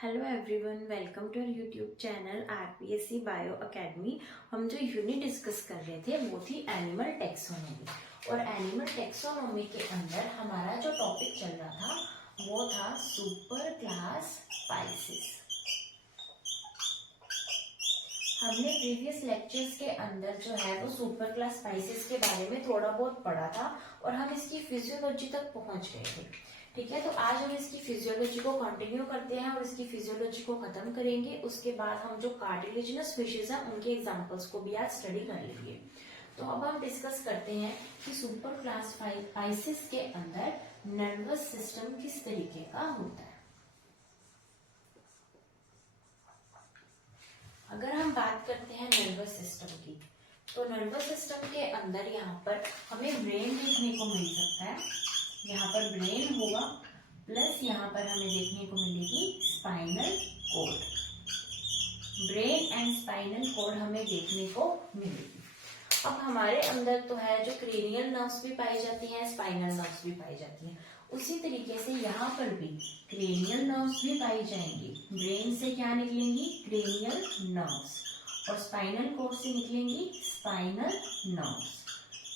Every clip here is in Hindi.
Hello everyone, welcome to our YouTube channel RPSC bio academy. हम जो यूनिट डिस्कस कर रहे थे वो थी एनिमल टेक्सोनोमी। और एनिमल टेक्सोनोमी के अंदर हमारा जो टॉपिक चल रहा था वो था सुपर क्लास स्पाइसेस। हमने प्रीवियस लेक्चर्स के अंदर जो है वो सुपर क्लास स्पाइसेस के बारे में थोड़ा बहुत पढ़ा था और हम इसकी फिजियोलॉजी तक पहुंच गए थे। ठीक है, तो आज हम इसकी फिजियोलॉजी को कंटिन्यू करते हैं और इसकी फिजियोलॉजी को खत्म करेंगे। उसके बाद हम जो कार्टिलेजिनस फिशेज हैं उनके एग्जांपल्स को भी आज स्टडी कर लेंगे। तो अब हम डिस्कस करते हैं कि सुपर क्लास स्पाइसेस के अंदर नर्वस सिस्टम किस तरीके का होता है। अगर हम बात करते हैं नर्वस सिस्टम की, तो नर्वस सिस्टम के अंदर यहाँ पर हमें ब्रेन देखने को मिल सकता है। यहाँ पर ब्रेन होगा प्लस यहाँ पर हमें देखने को मिलेगी spinal cord. Brain and spinal cord हमें देखने को मिलेगी। अब हमारे अंदर तो है जो क्रेनियल नर्व्स भी पाई जाती हैं, स्पाइनल नर्व्स भी पाई जाती हैं। उसी तरीके से यहाँ पर भी क्रेनियल नर्व्स भी पाई जाएंगी। ब्रेन से क्या निकलेंगी? Cranial nerves. और स्पाइनल कॉर्ड से निकलेंगी स्पाइनल नर्व्स।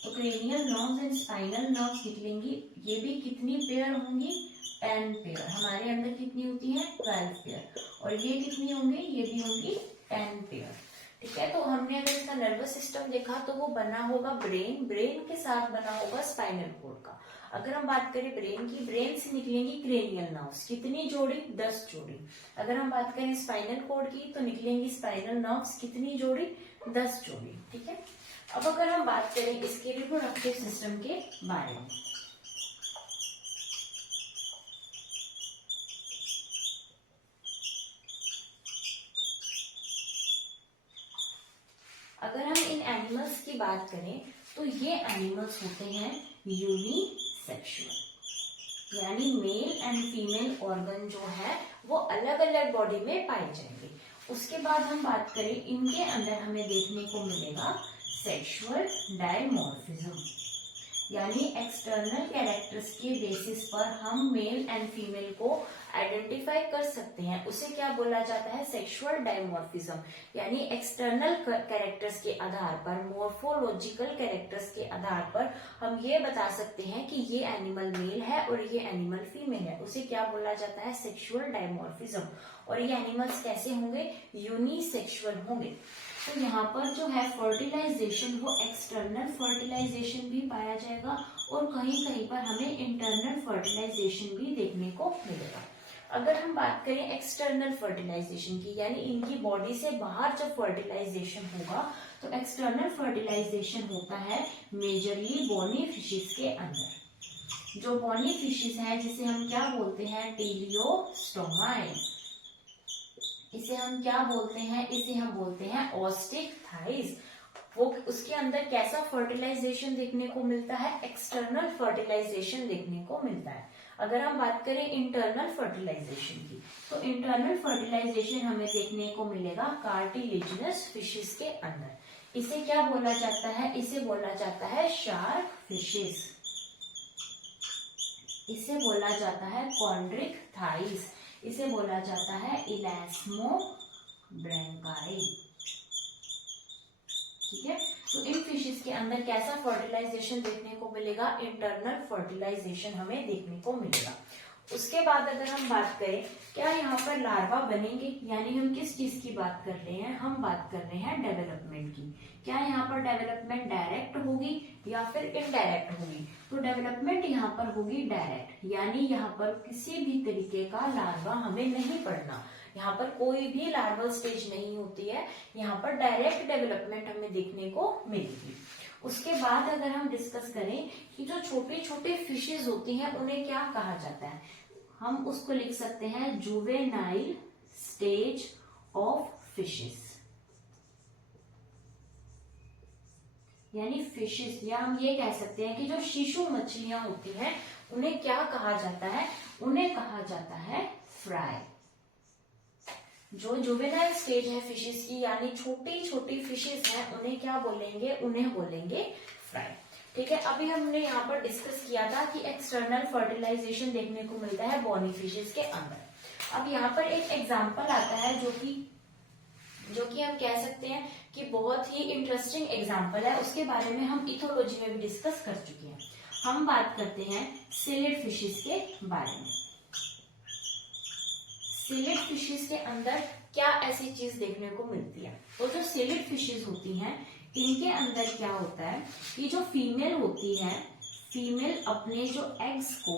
तो cranial nerves and spinal nerves निकलेंगी। ये भी कितनी पेयर होंगी? 10 पेयर। हमारे अंदर कितनी होती है? 12 पेयर। और ये कितनी होंगी? ये भी होंगी 10 पेयर। ठीक है, तो हमने अगर इसका नर्वस सिस्टम देखा तो वो बना होगा ब्रेन के साथ बना होगा स्पाइनल कॉर्ड का। अगर हम बात करें ब्रेन की, ब्रेन से निकलेंगी क्रेनियल नर्व्स। कितनी जोड़ी? 10 जोड़ी। अगर हम बात करें स्पाइनल कॉर्ड की तो निकलेंगी स्पाइनल नर्व्स। कितनी जोड़ी? 10 जोड़ी। ठीक है, अब अगर हम बात करें इसके रिप्रोडक्टिव सिस्टम के बारे में, अगर हम इन एनिमल्स की बात करें तो ये एनिमल्स होते हैं यूनिसेक्सुअल, यानी मेल एंड फीमेल ऑर्गन जो है वो अलग अलग बॉडी में पाए जाएंगे। उसके बाद हम बात करें इनके अंदर हमें देखने को मिलेगा सेक्सुअल डायमॉर्फिज्म, यानी एक्सटर्नल कैरेक्टर्स के बेसिस पर हम मेल एंड फीमेल को आइडेंटिफाई कर सकते हैं। उसे क्या बोला जाता है? Sexual dimorphism. यानी एक्सटर्नल कैरेक्टर्स के आधार पर, मॉर्फोलॉजिकल कैरेक्टर्स के आधार पर हम ये बता सकते हैं कि ये एनिमल मेल है और ये एनिमल फीमेल है। उसे क्या बोला जाता है? Sexual dimorphism. और ये एनिमल्स कैसे होंगे? यूनिसेक्सुअल होंगे। तो यहाँ पर जो है फर्टिलाइजेशन वो एक्सटर्नल फर्टिलाइजेशन भी पाया जाएगा और कहीं कहीं पर हमें इंटरनल फर्टिलाइजेशन भी देखने को मिलेगा। अगर हम बात करें एक्सटर्नल फर्टिलाइजेशन की, यानी इनकी बॉडी से बाहर जब फर्टिलाइजेशन होगा तो एक्सटर्नल फर्टिलाइजेशन होता है मेजरली बोनी फिशेस के अंदर। जो बोनी फिशेस है जिसे हम क्या बोलते हैं? टेलियोस्टोमाई। इसे हम क्या बोलते हैं? इसे हम बोलते हैं ऑस्टिक थाइज। वो उसके अंदर कैसा फर्टिलाइजेशन देखने को मिलता है? एक्सटर्नल फर्टिलाइजेशन देखने को मिलता है। अगर हम बात करें इंटरनल फर्टिलाइजेशन की, तो इंटरनल फर्टिलाइजेशन हमें देखने को मिलेगा कार्टिलेजिनस फिशेस के अंदर। इसे क्या बोला जाता है? इसे बोला जाता है शार्क फिशेस। इसे बोला जाता है कॉन्ड्रिक थाइस। इसे बोला जाता है इलास्मो ब्रैंकाई। ठीक है, तो इन फिशेस के अंदर कैसा फर्टिलाइजेशन देखने को मिलेगा? इंटरनल फर्टिलाइजेशन हमें देखने को मिलेगा। उसके बाद अगर हम बात करें क्या यहाँ पर लार्वा बनेंगे, यानी हम किस चीज की बात कर रहे हैं? हम बात कर रहे हैं डेवलपमेंट की। क्या यहाँ पर डेवलपमेंट डायरेक्ट होगी या फिर इनडायरेक्ट होगी? तो डेवलपमेंट यहाँ पर होगी डायरेक्ट, यानी यहाँ पर किसी भी तरीके का लार्वा हमें नहीं पड़ना। यहाँ पर कोई भी लार्वल स्टेज नहीं होती है, यहाँ पर डायरेक्ट डेवलपमेंट हमें देखने को मिलेगी। उसके बाद अगर हम डिस्कस करें कि जो छोटे छोटे फिशेज होती हैं उन्हें क्या कहा जाता है, हम उसको लिख सकते हैं जुवेनाइल स्टेज ऑफ फिशेज, यानी फिशेज, या हम ये कह सकते हैं कि जो शिशु मछलियां होती हैं उन्हें क्या कहा जाता है? उन्हें कहा जाता है फ्राई। जो जुवेनाइल स्टेज है फिशेस की, यानी छोटी छोटी फिशेस हैं, उन्हें क्या बोलेंगे? उन्हें बोलेंगे फ्राई। ठीक है, अभी हमने यहाँ पर डिस्कस किया था कि एक्सटर्नल फर्टिलाइजेशन देखने को मिलता है बोनी फिशेस के अंदर। अब यहाँ पर एक एग्जाम्पल आता है जो कि हम कह सकते हैं कि बहुत ही इंटरेस्टिंग एग्जाम्पल है, उसके बारे में हम इथोलॉजी में भी डिस्कस कर चुके हैं। हम बात करते हैं सिलिड फिशेस के बारे में। सिलिड फिशेस के अंदर क्या ऐसी चीज देखने को मिलती है? तो जो सिलिड फिशेस होती हैं, इनके अंदर क्या होता है कि जो फीमेल होती है, फीमेल अपने जो एग्स को,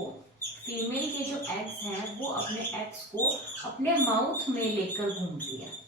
फीमेल के जो एग्स हैं वो अपने एग्स को अपने माउथ में लेकर घूमती है।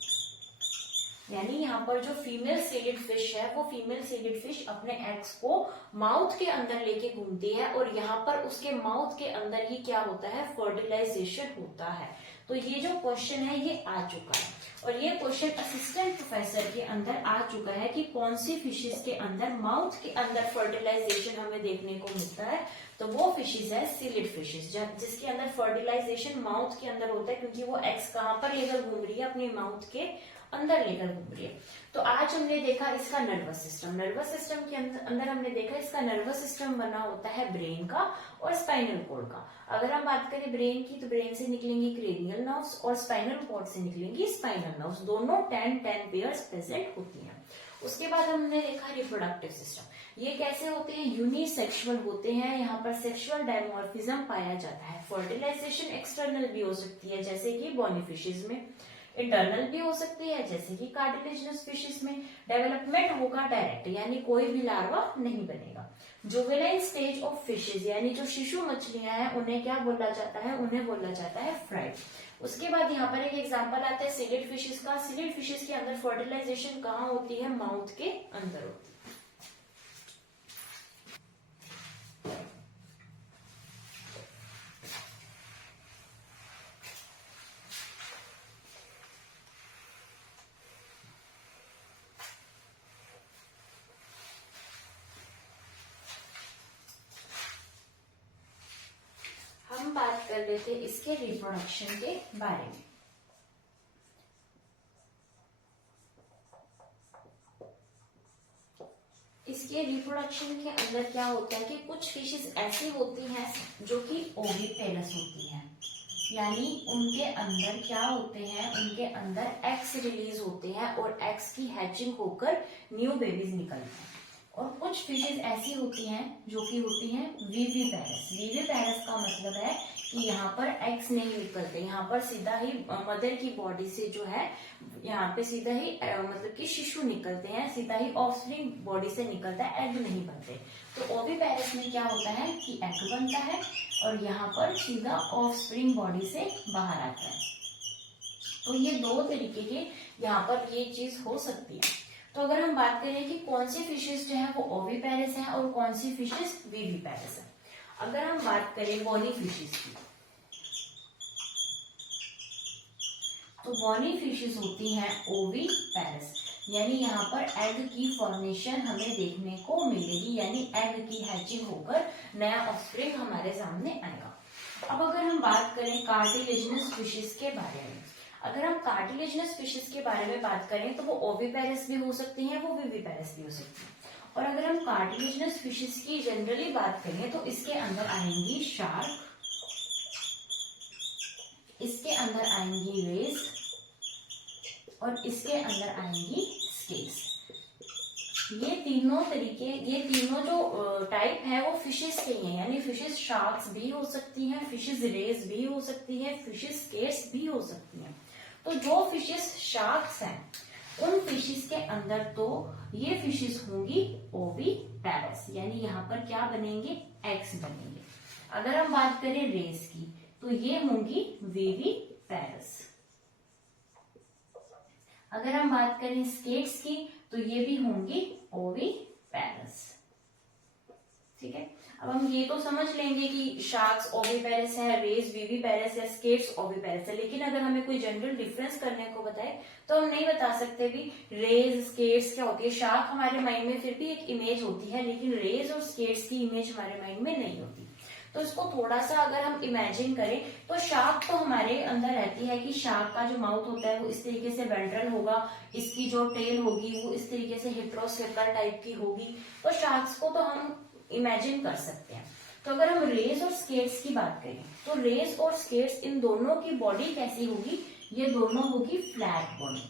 यानी यहाँ पर जो फीमेल सिलिड फिश है, वो फीमेल सिलिड फिश अपने एग्स को माउथ के अंदर लेके घूमती है, और यहाँ पर उसके माउथ के अंदर ही क्या होता है, फर्टिलाइजेशन होता है। तो ये जो क्वेश्चन है ये आ चुका है, और ये क्वेश्चन असिस्टेंट प्रोफेसर के अंदर आ चुका है कि कौन सी फिशेस के अंदर माउथ के अंदर फर्टिलाइजेशन हमें देखने को मिलता है। तो वो फिशेस है सिलिड फिशेस, जिसके अंदर फर्टिलाइजेशन माउथ के अंदर होता है, क्योंकि वो एग्स कहाँ पर लेकर घूम रही है, अपने माउथ के अंदर लेकर घूम रही है। तो आज हमने देखा इसका नर्वस सिस्टम। नर्वस सिस्टम के अंदर हमने देखा इसका नर्वस सिस्टम बना होता है ब्रेन का और स्पाइनल कॉर्ड का। अगर हम बात करें ब्रेन की, तो ब्रेन से निकलेंगी क्रेनियल नर्व्स और स्पाइनल कॉर्ड से निकलेंगी स्पाइनल नर्व्स। दोनों 10 पेयर्स प्रेजेंट होती हैं। उसके बाद हमने देखा रिप्रोडक्टिव सिस्टम। ये कैसे होते हैं, यूनिसेक्सुअल होते हैं। यहाँ पर सेक्सुअल डायमॉर्फिज्म पाया जाता है। फर्टिलाइजेशन एक्सटर्नल भी हो सकती है, जैसे कि बॉनी फिशेज में, इंटरनल भी हो सकती है जैसे कि कार्टिलेजिनस फिशेस में। डेवलपमेंट होगा डायरेक्ट, यानी कोई भी लार्वा नहीं बनेगा। जुवेनाइल स्टेज ऑफ फिशेस, यानी जो शिशु मछलियां हैं उन्हें क्या बोला जाता है, उन्हें बोला जाता है फ्राई। उसके बाद यहाँ पर एक एग्जांपल आता है सिलिड फिशेस का। सिलिड फिशेस के अंदर फर्टिलाइजेशन कहाँ होती है, माउथ के अंदर होती है। हम बात कर रहे थे इसके रिप्रोडक्शन के बारे में। इसके रिप्रोडक्शन के अंदर क्या होता है कि कुछ फिशेस ऐसी होती हैं जो कि ओविपेरस होती हैं, यानी उनके अंदर क्या होते हैं, उनके अंदर एग्स रिलीज होते हैं और एग्स की हैचिंग होकर न्यू बेबीज निकलते हैं। और कुछ फिशेस ऐसी होती हैं जो कि होती हैं विविपेरस। विविपेरस का मतलब है कि यहाँ पर एग्स नहीं निकलते, यहाँ पर सीधा ही मदर की बॉडी से जो है यहाँ पे सीधा ही मतलब कि शिशु निकलते हैं, सीधा ही ऑफस्प्रिंग बॉडी से निकलता है, एग नहीं बनते। तो ओविपेरस में क्या होता है कि एग बनता है और यहाँ पर सीधा ऑफस्प्रिंग बॉडी से बाहर आता है। तो ये दो तरीके के यहाँ पर ये चीज हो सकती है। तो अगर हम बात करें कि कौन सी फिशेस जो है वो ओविपेरस हैं और कौन सी फिशेस विविपेरस हैं। अगर हम बात करें बॉनी फिशेस की, तो बॉनी फिशेस होती हैं ओविपेरस, यानी यहाँ पर एग की फॉर्मेशन हमें देखने को मिलेगी, यानी एग की हैचिंग होकर नया ऑफस्प्रिंग हमारे सामने आएगा। अब अगर हम बात करें कार्टिलेजिनस फिशेस के बारे में, अगर हम कार्टिलेजिनस फिशेस के बारे में बात करें तो वो ओविपेरस भी हो सकती हैं, वो विविपेरस भी हो सकती हैं। और अगर हम कार्टिलेजिनस फिशेस की जनरली बात करें तो इसके अंदर आएंगी शार्क, इसके अंदर आएंगी रेस और इसके अंदर आएंगी स्केल्स। ये तीनों जो टाइप है वो फिशेस के ही हैं, यानी फिशेस शार्क्स भी हो सकती हैं, फिशेस रेस भी हो सकती है, फिशेस स्केल्स भी हो सकती हैं। तो जो फिशेस शार्क्स हैं उन फिशेस के अंदर तो ये फिशेस होंगी ओविपेरस, यानी यहाँ पर क्या बनेंगे, एग्स बनेंगे। अगर हम बात करें रेस की तो ये होंगी विविपेरस। अगर हम बात करें स्केट्स की तो ये भी होंगी ओविपेरस। ठीक है, अब हम ये तो समझ लेंगे कि शार्क्स ओविपेरस है, रेस विविपेरस है, स्केट्स ओविपेरस है। लेकिन अगर हमें कोई जनरल डिफरेंस करने को बताए तो हम नहीं बता सकते भी रेस स्केट्स क्या होती है। शार्क हमारे माइंड में फिर भी एक इमेज होती है, लेकिन रेस और स्केट्स की इमेज हमारे माइंड में नहीं होती। तो इसको थोड़ा सा अगर हम इमेजिन करें तो शार्क तो हमारे अंदर रहती है कि शार्क का जो माउथ होता है वो इस तरीके से वेंट्रल होगा, इसकी जो टेल होगी वो इस तरीके से हिप्रोसेफल टाइप की होगी। तो शार्क्स को तो हम इमेजिन कर सकते हैं। तो अगर हम रेज और स्केट्स की बात करें तो रेज और स्केट्स इन दोनों की बॉडी कैसी होगी, ये दोनों होगी फ्लैट बॉडी,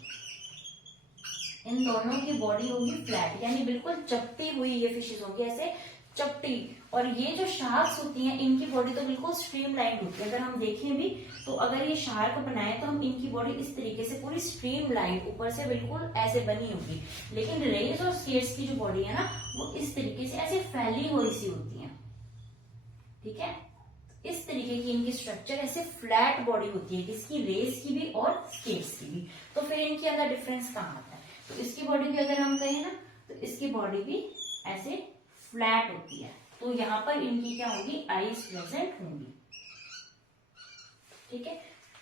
इन दोनों की बॉडी होगी फ्लैट, यानी बिल्कुल चपटी हुई ये फिशेज होंगी, ऐसे चपटी। और ये जो शार्क्स होती हैं इनकी बॉडी तो बिल्कुल स्ट्रीमलाइन होती है। अगर हम देखें भी तो अगर ये शार्क बनाए तो हम इनकी बॉडी इस तरीके से पूरी स्ट्रीमलाइन ऊपर से बिल्कुल ऐसे बनी होगी, लेकिन रेज और स्केट्स की जो बॉडी है ना वो इस तरीके से ऐसे फैली हुई सी होती है, ठीक है। इस तरीके की इनकी स्ट्रक्चर ऐसे फ्लैट बॉडी होती है, किसकी, रेज की भी और स्केट्स की भी। तो फिर इनके अंदर डिफरेंस कहाँ आता है, तो इसकी बॉडी भी अगर हम कहें ना तो इसकी बॉडी भी ऐसे फ्लैट होती है, तो यहाँ पर इनकी क्या होगी, आईज प्रेजेंट होंगी, ठीक है।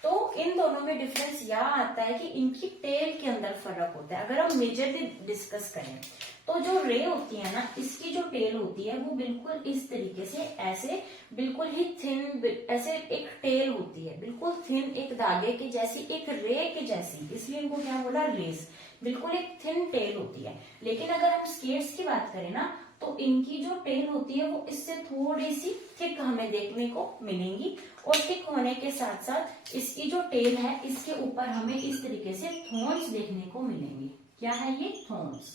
तो इन दोनों में डिफरेंस यहाँ आता है कि इनकी टेल के अंदर फर्क होता है। अगर हम मेजरली डिस्कस करें तो जो रे होती है ना इसकी जो टेल होती है वो बिल्कुल इस तरीके से ऐसे बिल्कुल ही थिन, ऐसे एक टेल होती है बिल्कुल थिन, एक धागे की जैसी, एक रे के जैसी, इसलिए इनको क्या बोला, रेस, बिल्कुल एक थिन टेल होती है। लेकिन अगर हम स्केट्स की बात करें ना तो इनकी जो टेल होती है वो इससे थोड़ी सी थिक हमें देखने को मिलेंगी, और थिक होने के साथ साथ इसकी जो टेल है इसके ऊपर हमें इस तरीके से थॉर्न्स देखने को मिलेंगे। क्या है ये, थॉर्न्स,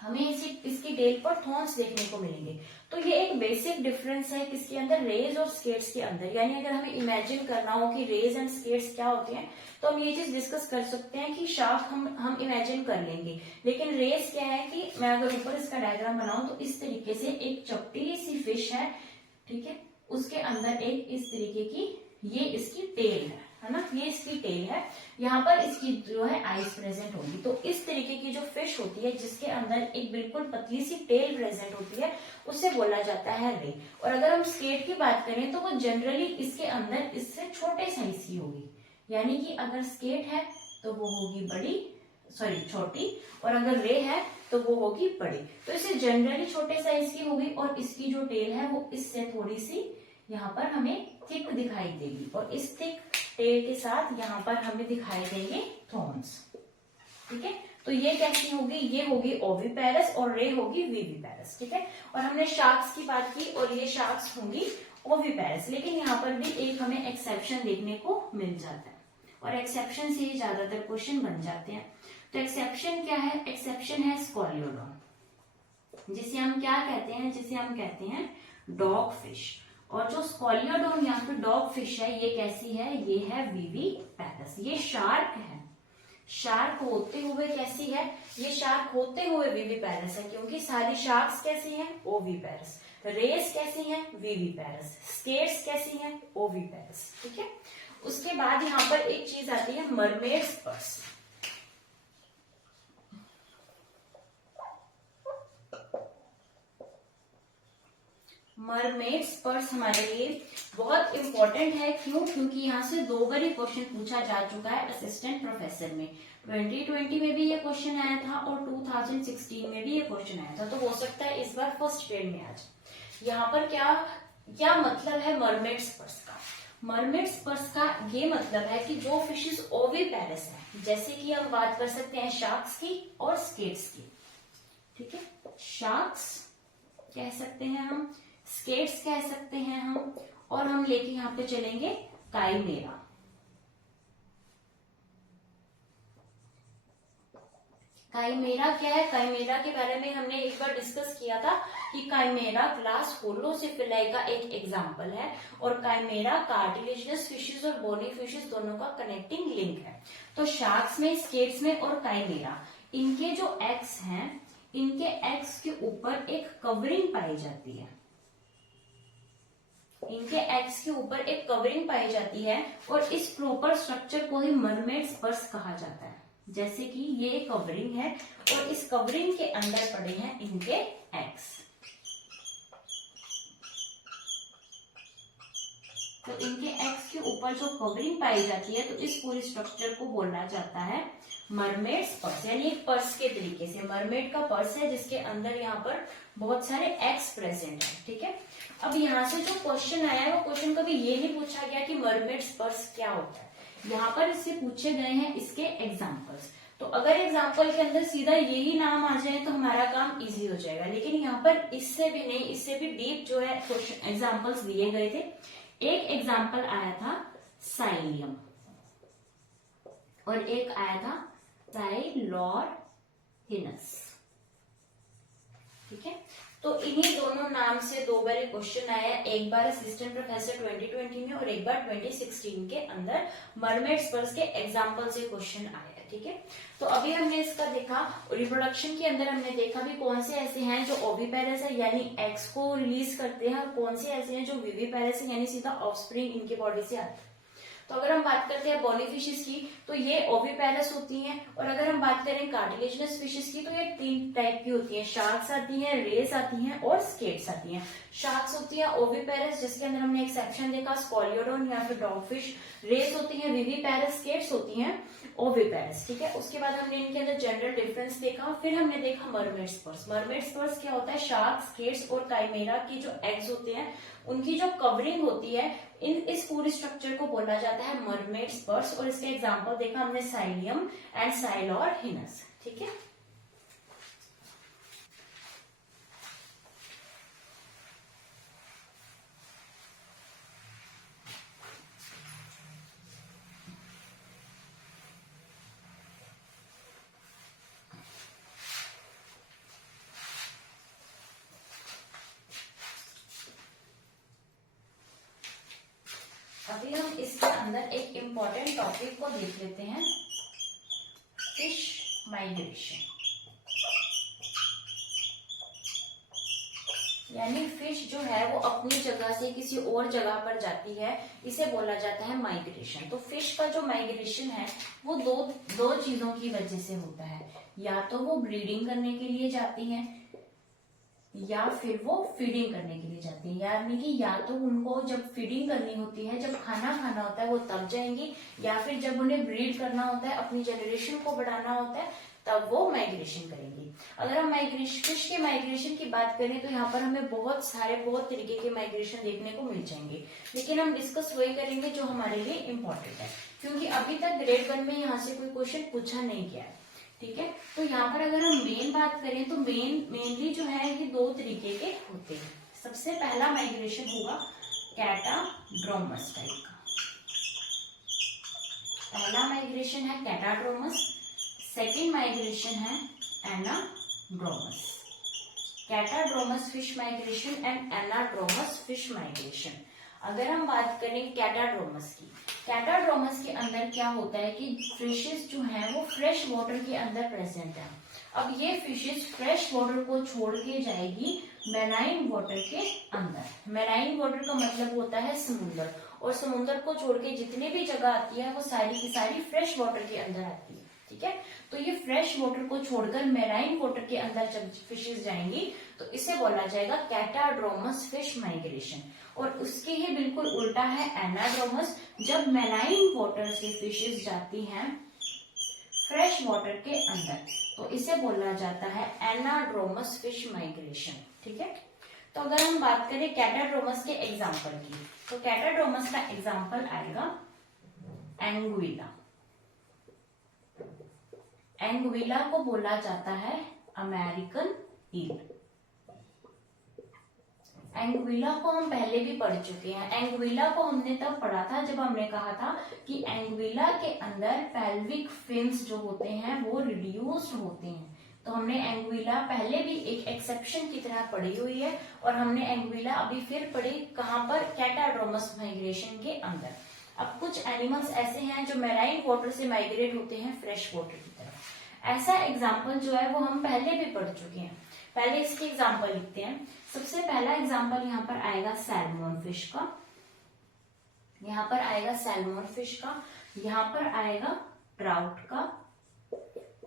हमें इसकी टेल पर थॉर्न्स देखने को मिलेंगे। तो ये एक बेसिक डिफरेंस है किसके अंदर, रेज और स्केट्स के अंदर। यानी अगर हमें इमेजिन करना हो कि रेज एंड स्केट्स क्या होते हैं तो हम ये चीज डिस्कस कर सकते हैं कि शार्क हम इमेजिन कर लेंगे, लेकिन रेज क्या है कि मैं अगर ऊपर इसका डायग्राम बनाऊं तो इस तरीके से एक चपटी सी फिश है, ठीक है, उसके अंदर एक इस तरीके की ये इसकी टेल है ना, ये इसकी टेल है, यहाँ पर इसकी जो है आइज प्रेजेंट होगी। तो इस तरीके की जो फिश होती है जिसके अंदर एक बिल्कुल पतली सी टेल प्रेजेंट होती है उसे बोला जाता है रे। और अगर हम स्केट की बात करें तो वो जनरली इसके अंदर इससे छोटे साइज की होगी, यानी कि अगर स्केट है तो वो होगी बड़ी, सॉरी छोटी, और अगर रे है तो वो होगी बड़ी। तो इसे जनरली छोटे साइज की होगी और इसकी जो टेल है वो इससे थोड़ी सी यहाँ पर हमें थिक दिखाई देगी, और इस थिक टेल के साथ यहाँ पर हमें दिखाई देंगे थॉर्न्स, ठीक है। तो ये कैसी होगी, ये होगी ओविपेरस और रे होगी विविपेरस, ठीक है। और हमने शार्क्स की बात की और ये शार्क्स होंगी ओविपेरस, लेकिन यहाँ पर भी एक हमें एक्सेप्शन देखने को मिल जाता है, और एक्सेप्शन से ही ज्यादातर क्वेश्चन बन जाते हैं। तो एक्सेप्शन क्या है, एक्सेप्शन है स्कॉलियोडॉन, जिसे हम क्या कहते हैं, जिसे हम कहते हैं डॉग फिश। और जो स्कॉलियोडॉन या फिर डॉग फिश है ये कैसी है, ये है विविपेरस, ये शार्क है। शार्क होते हुए कैसी है, ये शार्क होते हुए विविपेरस है, क्योंकि सारी शार्क्स कैसी हैं, ओविपेरस। रेस कैसी हैं, विविपेरस। स्केट्स कैसी हैं, ओविपेरस, ठीक है। उसके बाद यहाँ पर एक चीज आती है मरमेड पर्स। मरमेड पर्स हमारे लिए बहुत इंपॉर्टेंट है, क्यों, क्योंकि यहाँ से 2 बार ही क्वेश्चन पूछा जा चुका है असिस्टेंट प्रोफेसर में। 2020 में भी ये क्वेश्चन आया था और 2016 में भी ये क्वेश्चन आया था, तो हो सकता है इस बार फर्स्ट पेड में आ जाए। यहाँ पर क्या मतलब है मरमेड पर्स का। मरमेड पर्स का ये मतलब है कि जो फिशेस ओविपेरस है, जैसे कि हम बात कर सकते हैं शार्क्स की और स्केट्स की, ठीक है। शार्क्स कह सकते हैं हम, स्केट्स कह सकते हैं हम, और हम लेके यहाँ पे चलेंगे काइमेरा। काइमेरा क्या है, काइमेरा के बारे में हमने एक बार डिस्कस किया था कि काइमेरा ग्लास होलोसिफिलाई का एक एग्जाम्पल है, और काइमेरा कार्टिलेजिनस फिशेस और बोनी फिशेस दोनों का कनेक्टिंग लिंक है। तो शार्क्स में, स्केट्स में और काइमेरा, इनके जो एग्स हैं, इनके एग्स के ऊपर एक कवरिंग पाई जाती है, इनके एग्स के ऊपर एक कवरिंग पाई जाती है, और इस प्रॉपर स्ट्रक्चर को ही मरमेड पर्स कहा जाता है। जैसे कि ये कवरिंग है और इस कवरिंग के अंदर पड़े हैं इनके एग्स। तो इनके एग्स के ऊपर जो कवरिंग पाई जाती है, तो इस पूरी स्ट्रक्चर को बोला जाता है मरमेड पर्स, यानी एक पर्स के तरीके से। मरमेड का पर्स है जिसके अंदर यहाँ पर बहुत सारे एग्स प्रेजेंट है, ठीक है। अब यहाँ से जो क्वेश्चन आया है वो क्वेश्चन कभी ये नहीं पूछा गया कि मरमेड पर्स क्या होता है, यहाँ पर इससे पूछे गए हैं इसके एग्जाम्पल्स। तो अगर एग्जाम्पल के अंदर सीधा यही नाम आ जाए तो हमारा काम इजी हो जाएगा, लेकिन यहाँ पर इससे भी नहीं, इससे भी डीप जो है क्वेश्चन एग्जाम्पल्स दिए गए थे। एक एग्जाम्पल आया था साइलियम और एक आया था साइलोरहिनस, ठीक है। तो इन्हीं दोनों नाम से दो बार क्वेश्चन आया, एक बार असिस्टेंट प्रोफेसर 2020 में और एक बार 2016 के अंदर मरमेड पर्स के एग्जाम्पल से क्वेश्चन आया, ठीक है। तो अभी हमने इसका देखा, रिप्रोडक्शन के अंदर हमने देखा भी कौन से ऐसे हैं जो ओविपेरस है यानी एग्स को रिलीज करते हैं, और कौन से ऐसे हैं जो विविपेरस है यानी सीधा ऑफस्प्रिंग इनके बॉडी से आता है। तो अगर हम बात करते हैं बॉली फिशेस की तो ये ओविपेरस होती हैं, और अगर हम बात करें कार्टिलेजिनस फिशेस की तो ये 3 टाइप की होती हैं, शार्क्स आती हैं, रेस आती हैं और स्केट्स आती हैं। शार्क्स होती है ओविपेरस जिसके अंदर हमने एक सेक्शन देखा स्कॉलियोडोन या फिर डॉगफिश, रेस होती है विविपेरस, स्केट्स होती हैं ओविपेरस, ठीक है। उसके बाद हमने इनके अंदर जनरल डिफरेंस देखा, फिर हमने देखा मरमेड पर्स। मरमेड पर्स क्या होता है, शार्क, स्केट्स और काइमेरा की जो एग्स होते हैं उनकी जो कवरिंग होती है, इस पूरी स्ट्रक्चर को बोला जाता है मरमेड पर्स। और इसके एग्जांपल देखा हमने साइलियम एंड साइलोरहिनस, ठीक है। अभी हम इसके अंदर एक इम्पॉर्टेंट टॉपिक को देख लेते हैं, फिश माइग्रेशन, यानी फिश जो है वो अपनी जगह से किसी और जगह पर जाती है, इसे बोला जाता है माइग्रेशन। तो फिश का जो माइग्रेशन है वो दो चीजों की वजह से होता है, या तो वो ब्रीडिंग करने के लिए जाती हैं या फिर वो फीडिंग करने के लिए जाती है। यानी कि या तो उनको जब फीडिंग करनी होती है, जब खाना खाना होता है वो तब जाएंगी, या फिर जब उन्हें ब्रीड करना होता है, अपनी जनरेशन को बढ़ाना होता है, तब वो माइग्रेशन करेंगी। अगर हम फिश के माइग्रेशन की बात करें तो यहाँ पर हमें बहुत तरीके के माइग्रेशन देखने को मिल जाएंगे, लेकिन हम डिस्कस वही करेंगे जो हमारे लिए इम्पोर्टेंट है, क्योंकि अभी तक ग्रेड 1 में यहाँ से कोई क्वेश्चन पूछा नहीं गया है, ठीक है। तो यहाँ पर अगर हम मेन बात करें तो मेनली जो है ये 2 तरीके के होते हैं। सबसे पहला माइग्रेशन होगा कैटाड्रोमस टाइप का, पहला माइग्रेशन है कैटाड्रोमस, सेकेंड माइग्रेशन है anadromous. Catadromous fish migration and anadromous fish migration. अगर हम बात करें कैटाड्रोमस की, कैटाड्रोमस के अंदर क्या होता है कि फिशेस जो हैं वो फ्रेश वाटर के अंदर प्रेजेंट है। अब ये फिशेस फ्रेश वाटर को छोड़ के जाएगी मैराइन वाटर के अंदर। मैराइन वाटर का मतलब होता है समुद्र, और समुद्र को छोड़ के जितनी भी जगह आती है वो सारी की सारी फ्रेश वाटर के अंदर आती है, ठीक है। तो ये फ्रेश वाटर को छोड़कर मैराइन वाटर के अंदर जब फिशेस जाएंगी तो इसे बोला जाएगा कैटाड्रोमस फिश माइग्रेशन। और उसके ही बिल्कुल उल्टा है एनाड्रोमस, जब मैराइन वाटर से फिशेस जाती हैं फ्रेश वाटर के अंदर, तो इसे बोला जाता है एनाड्रोमस फिश माइग्रेशन, ठीक है। तो अगर हम बात करें कैटाड्रोमस के एग्जाम्पल की, तो कैटाड्रोमस का एग्जाम्पल आएगा एंगुइला। एंगुइला को बोला जाता है अमेरिकन ईल। एंगुइला को हम पहले भी पढ़ चुके हैं। एंगुइला को हमने तब पढ़ा था जब हमने कहा था कि एंगुइला के अंदर पेल्विक फिन्स जो होते हैं वो रिड्यूस्ड होते हैं। तो हमने एंगुइला पहले भी एक एक्सेप्शन की तरह पढ़ी हुई है, और हमने एंगुइला अभी फिर पढ़ी कहां पर, कैटाड्रोमस माइग्रेशन के अंदर। अब कुछ एनिमल्स ऐसे हैं जो मैराइन वाटर से माइग्रेट होते हैं फ्रेश वाटर की तरफ। ऐसा एग्जाम्पल जो है वो हम पहले भी पढ़ चुके हैं। पहले इसके एग्जाम्पल लिखते हैं। सबसे पहला एग्जाम्पल यहाँ पर आएगा सैल्मन फिश का, यहाँ पर आएगा सैल्मन फिश का, यहाँ पर आएगा ट्राउट का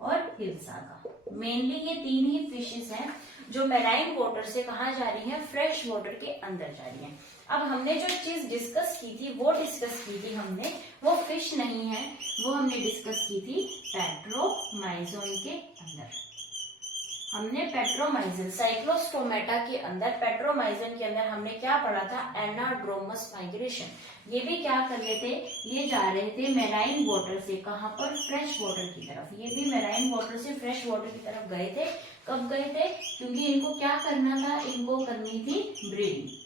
और हिल्सा का। मेनली ये 3 ही फिशेस हैं जो मैराइन वाटर से कहा जा रही हैं, फ्रेश वाटर के अंदर जा रही हैं। अब हमने जो चीज डिस्कस की थी हमने, वो फिश नहीं है, वो हमने डिस्कस की थी पैट्रोमाइजोन के अंदर। हमने पेट्रोमाइसिन, साइक्लोस्टोमेटा के अंदर, पेट्रोमाइसिन के अंदर हमने क्या पढ़ा था, एनाड्रोमस माइग्रेशन। ये भी क्या कर रहे थे, ये जा रहे थे मेराइन वाटर से, कहां पर, फ्रेश वाटर की तरफ। ये भी मेराइन वाटर से फ्रेश वाटर की तरफ गए थे। कब गए थे, क्योंकि इनको क्या करना था, इनको करनी थी ब्रीडिंग,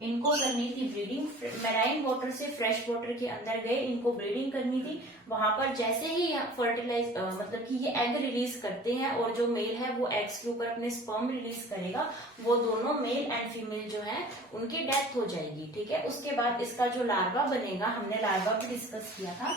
इनको करनी थी ब्रीडिंग। मेराइन वाटर से फ्रेश वाटर के अंदर गए, इनको ब्रीडिंग करनी थी। वहां पर जैसे ही फर्टिलाइज मतलब कि ये एग रिलीज करते हैं, और जो मेल है वो एग्स के ऊपर अपने स्पर्म रिलीज करेगा, वो दोनों मेल एंड फीमेल जो है उनकी डेथ हो जाएगी। ठीक है, उसके बाद इसका जो लार्वा बनेगा, हमने लार्वा भी डिस्कस किया था,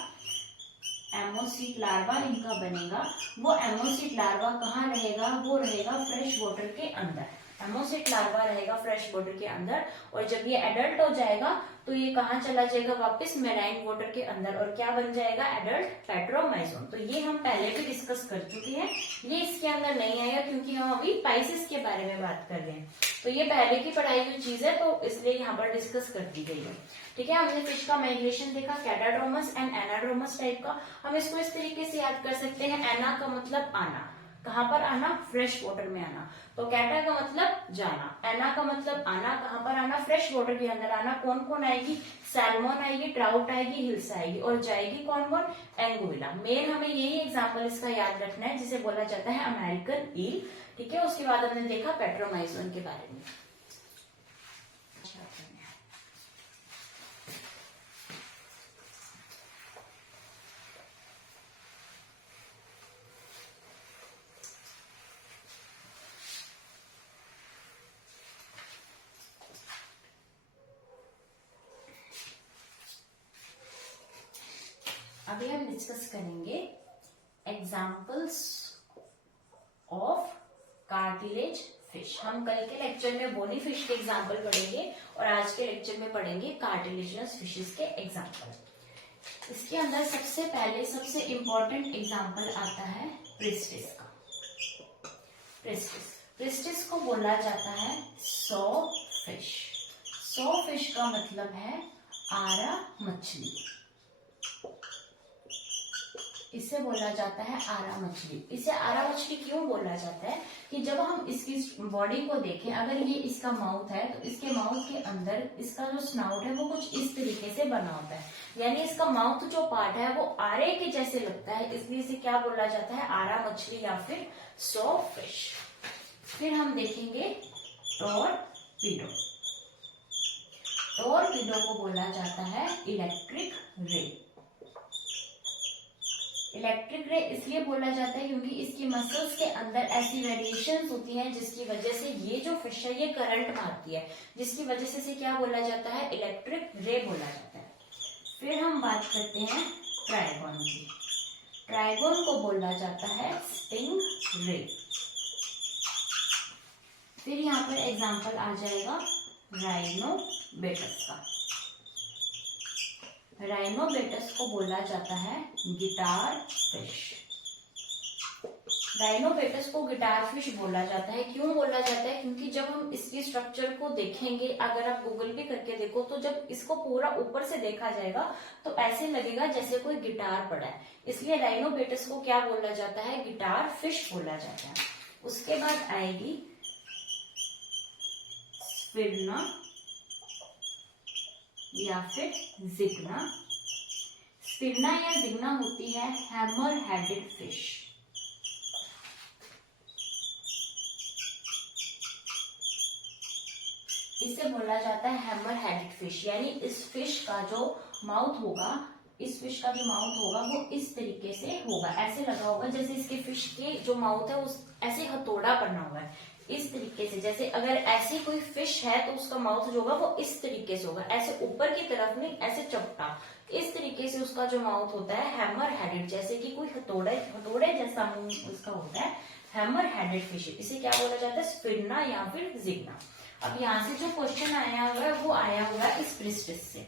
एमोसीट लार्वा इनका बनेगा। वो एमोसीट लार्वा कहाँ रहेगा, वो रहेगा फ्रेश वाटर के अंदर। एमोसीट लार्वा रहेगा फ्रेश वाटर के अंदर, और जब ये एडल्ट हो जाएगा तो ये कहाँ चला जाएगा, वापस मेराइन वाटर के अंदर, और क्या बन जाएगा, एडल्ट पेट्रोमाइजोन। तो ये हम पहले भी डिस्कस कर चुके हैं, ये इसके अंदर नहीं आएगा क्योंकि हम अभी पाइसिस के बारे में बात कर रहे हैं। तो ये पहले की पढ़ाई हुई चीज है, तो इसलिए यहाँ पर डिस्कस कर दी गई है। ठीक है, हमने फिश का माइग्रेशन देखा, कैटाड्रोमस एंड एनाड्रोमस टाइप का। हम इसको इस तरीके से याद कर सकते हैं, एना का मतलब आना, कहां पर आना, फ्रेश वाटर में आना। तो कैटा का मतलब जाना, एना का मतलब आना, कहां पर आना, फ्रेश वाटर के अंदर आना। कौन कौन आएगी, सैल्मन आएगी, ट्राउट आएगी, हिल्स आएगी, और जाएगी कौन कौन, एंगोविला। मेन हमें यही एग्जाम्पल इसका याद रखना है, जिसे बोला जाता है अमेरिकन ईल। ठीक है, उसके बाद हमने देखा पेट्रोमाइजोन के बारे में। अभी हम डिस्कस करेंगे एग्जाम्पल्स ऑफ कार्टिलेज फिश। हम कल के लेक्चर में बोनी फिश के एग्जाम्पल पढ़ेंगे, और आज के लेक्चर में पढ़ेंगे कार्टिलेजिनस फिशेस के एग्जाम्पल। इसके अंदर सबसे पहले सबसे इंपॉर्टेंट एग्जाम्पल आता है प्रिस्टिस का। प्रिस्टिस को बोला जाता है सॉ फिश। सॉ फिश का मतलब है आरा मछली, इसे बोला जाता है आरा मछली। इसे आरा मछली क्यों बोला जाता है, कि जब हम इसकी बॉडी को देखें, अगर ये इसका माउथ है तो इसके माउथ के अंदर इसका जो स्नाउट है वो कुछ इस तरीके से बना होता है, यानी इसका माउथ जो पार्ट है वो आरे के जैसे लगता है, इसलिए इसे क्या बोला जाता है, आरा मछली या फिर सॉ फिश। फिर हम देखेंगे टॉरपीडो। टॉरपीडो को बोला जाता है इलेक्ट्रिक रे। इलेक्ट्रिक रे इसलिए बोला जाता है क्योंकि इसकी मसल्स के अंदर ऐसी वेरिएशंस होती हैं जिसकी वजह से ये जो फिश है ये करंट मारती है, जिसकी वजह से इसे क्या बोला जाता है, इलेक्ट्रिक रे बोला जाता है। फिर हम बात करते हैं ट्राइगोन की। ट्राइगोन को बोला जाता है स्टिंग रे। फिर यहाँ पर एग्जाम्पल आ जाएगा राइनोबेटस का। राइनोबेटस को बोला जाता है गिटार फिश। राइनोबेटस को गिटार फिश बोला जाता है, क्यों बोला जाता है, क्योंकि जब हम इसकी स्ट्रक्चर को देखेंगे, अगर आप गूगल पे करके देखो तो जब इसको पूरा ऊपर से देखा जाएगा तो ऐसे लगेगा जैसे कोई गिटार पड़ा है, इसलिए राइनोबेटस को क्या बोला जाता है, गिटार फिश बोला जाता है। उसके बाद आएगी स्फिर्ना या फिर जिग्ना। स्फिर्ना या जिग्ना होती है हैमर हेडेड फिश। इसे बोला जाता है हैमर हेडेड फिश, यानी इस फिश का जो माउथ होगा, इस फिश का जो माउथ होगा वो इस तरीके से होगा, ऐसे लगा होगा जैसे इसके फिश के जो माउथ है उस ऐसे हथौड़ा बना हुआ है इस तरीके से। जैसे अगर ऐसी कोई फिश है तो उसका माउथ जो होगा वो इस तरीके से होगा, ऐसे ऊपर की तरफ नहीं, ऐसे चपटा, इस तरीके से उसका जो माउथ होता है हैमर हेडेड, जैसे कि कोई हथौड़े जैसा मुंह उसका होता है, हैमर हेडेड फिश। इसे क्या बोला जाता है, स्फिर्ना या फिर जिग्ना। अब यहाँ से जो क्वेश्चन आया हुआ है वो आया हुआ है इस प्रिस्टिस से।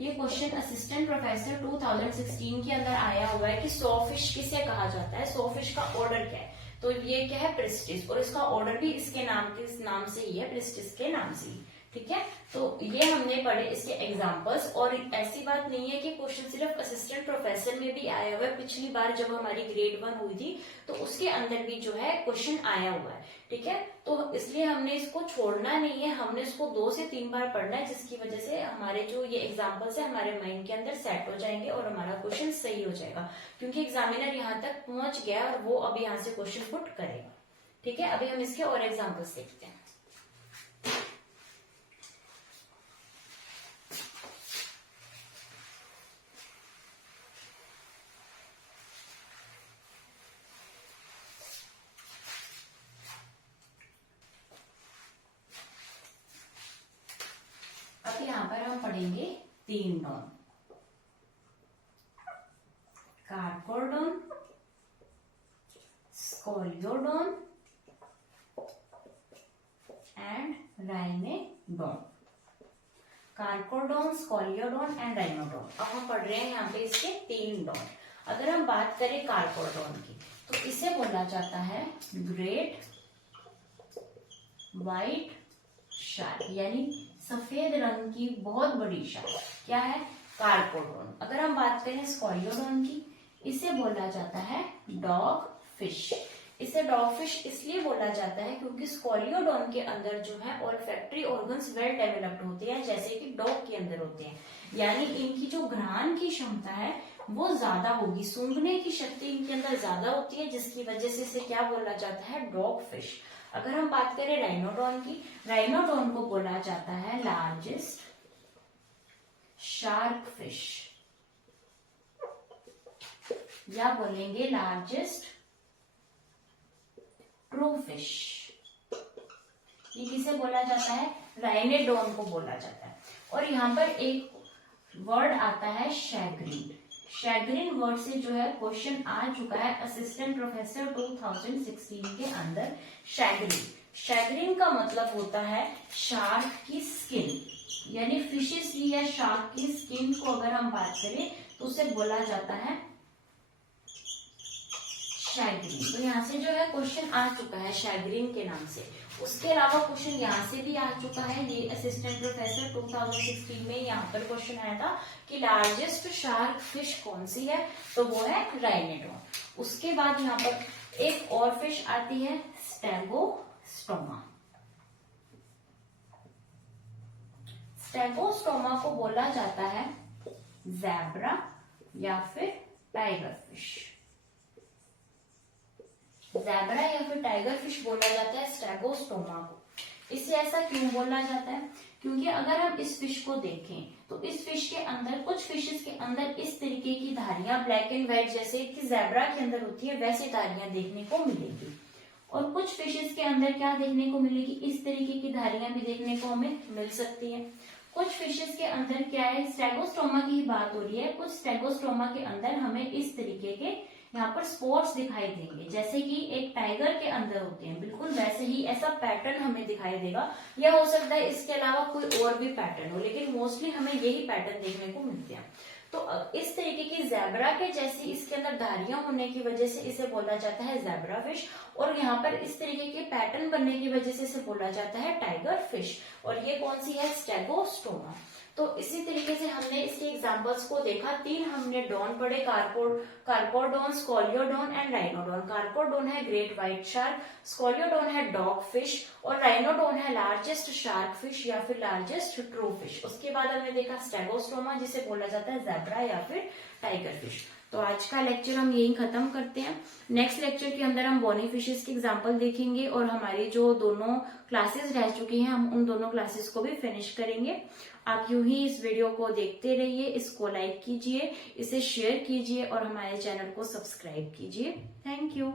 ये क्वेश्चन असिस्टेंट प्रोफेसर 2016 के अंदर आया हुआ है कि सॉ फिश किसे कहा जाता है, सॉ फिश का ऑर्डर क्या है, तो ये क्या है, प्रिस्टिस, और इसका ऑर्डर भी इसके नाम से ही है, प्रिस्टिस के नाम से ही। ठीक है, तो ये हमने पढ़े इसके एग्जांपल्स। और ऐसी बात नहीं है कि क्वेश्चन सिर्फ असिस्टेंट प्रोफेसर में भी आया हुआ है, पिछली बार जब हमारी ग्रेड 1 हुई थी तो उसके अंदर भी जो है क्वेश्चन आया हुआ है, ठीक है। तो इसलिए हमने इसको छोड़ना नहीं है, हमने इसको 2 से 3 बार पढ़ना है, जिसकी वजह से हमारे जो ये एग्जाम्पल्स है हमारे माइंड के अंदर सेट हो जाएंगे और हमारा क्वेश्चन सही हो जाएगा, क्योंकि एग्जामिनर यहाँ तक पहुंच गया और वो अब यहाँ से क्वेश्चन पुट करेगा, ठीक है। अभी हम इसके और एग्जाम्पल्स देखते हैं। अब यहाँ पर हम पढ़ेंगे 3 डॉन, कार्कोडोन, स्कोलियोडोन एंड राइनोडोन। कार्कोडोन, स्कोलियोडोन एंड राइनोडोन। अब हम पढ़ रहे हैं यहाँ पे इसके 3 डॉन। अगर हम बात करें कार्कोडोन की तो इसे बोला जाता है ग्रेट व्हाइट शार्क, यानी सफेद रंग की बहुत बड़ी शार्क, क्या है, कार्कोडोन। अगर हम बात करें स्कोलियोडोन की, इसे बोला जाता है डॉग फिश। इसे डॉग फिश इसलिए बोला जाता है क्योंकि स्कोलियोडोन के अंदर जो है ऑल्फैक्टरी ऑर्गन्स वेल डेवलप्ड होते हैं, जैसे कि डॉग के अंदर होते हैं, यानी इनकी जो घ्राण की क्षमता है वो ज्यादा होगी, सूंघने की शक्ति इनके अंदर ज्यादा होती है, जिसकी वजह से इसे क्या बोला जाता है, डॉग फिश। अगर हम बात करें राइनोडोन की, राइनोडोन को बोला जाता है लार्जेस्ट शार्क फिश, या बोलेंगे लार्जेस्ट ट्रू फिश। ये किसे बोला जाता है, राइनोडोन को बोला जाता है। और यहाँ पर एक वर्ड आता है शैग्रीन। शैग्रीन वर्ड से जो है क्वेश्चन आ चुका है असिस्टेंट प्रोफेसर 2016 के अंदर। शैग्रीन, शैग्रीन का मतलब होता है शार्क की स्किन, यानी फिशेस की या शार्क की स्किन को अगर हम बात करें तो उसे बोला जाता है शैग्रीन। तो यहाँ से जो है क्वेश्चन आ चुका है शैग्रीन के नाम से। उसके अलावा क्वेश्चन यहाँ से भी आ चुका है, ये असिस्टेंट प्रोफेसर 2016 में यहाँ पर क्वेश्चन आया था कि लार्जेस्ट शार्क फिश कौन सी है, तो वो है राइनोडोन। उसके बाद यहाँ पर एक और फिश आती है स्टेगोस्टोमा। स्टेगोस्टोमा को बोला जाता है ज़ेब्रा या फिर टाइगर फिश। ज़ेब्रा या फिर टाइगर फिश बोला जाता है स्टेगोस्टोमा को। इसे ऐसा क्यों बोला जाता है, क्योंकि अगर हम इस फिश को देखें तो इस फिश के अंदर, कुछ फिशेस के अंदर इस तरीके की धारियां ब्लैक एंड व्हाइट जैसे कि ज़ेब्रा के अंदर होती है वैसी धारियां देखने को मिलेगी, और कुछ फिशेस के अंदर क्या देखने को मिलेगी, इस तरीके की धारियां भी देखने को हमें मिल सकती है। कुछ फिशेस के अंदर क्या है, स्टेगोस्टोमा की बात हो रही है, कुछ स्टेगोस्टोमा के अंदर हमें इस तरीके के यहाँ पर स्पॉट्स दिखाई देंगे, जैसे कि एक टाइगर के अंदर होते हैं, बिल्कुल वैसे ही ऐसा पैटर्न हमें दिखाई देगा। या हो सकता है इसके अलावा कोई और भी पैटर्न हो, लेकिन मोस्टली हमें यही पैटर्न देखने को मिलते हैं। तो इस तरीके की ज़ेब्रा के जैसी इसके अंदर धारियां होने की वजह से इसे बोला जाता है ज़ेब्रा फिश, और यहाँ पर इस तरीके के पैटर्न बनने की वजह से इसे बोला जाता है टाइगर फिश। और ये कौन सी है, स्टेगोस्टोमा। तो इसी तरीके से हमने इसके एग्जांपल्स को देखा। 3 हमने डॉन पढ़े, कार्कोडोन, स्कोलियोडोन एंड राइनोडोन। कार्कोडोन है ग्रेट व्हाइट शार्क, स्कोलियोडोन है डॉग फिश, और राइनोडोन है लार्जेस्ट शार्क फिश या फिर लार्जेस्ट ट्रू फिश। उसके बाद हमने देखा स्टेगोस्टोमा, जिसे बोला जाता है ज़ेब्रा या फिर टाइगर फिश। तो आज का लेक्चर हम यही खत्म करते हैं। नेक्स्ट लेक्चर के अंदर हम बोनी फिशेस की एग्जांपल देखेंगे, और हमारी जो दोनों क्लासेस रह चुकी हैं हम उन दोनों क्लासेस को भी फिनिश करेंगे। आप यूं ही इस वीडियो को देखते रहिए, इसको लाइक कीजिए, इसे शेयर कीजिए और हमारे चैनल को सब्सक्राइब कीजिए। Thank you.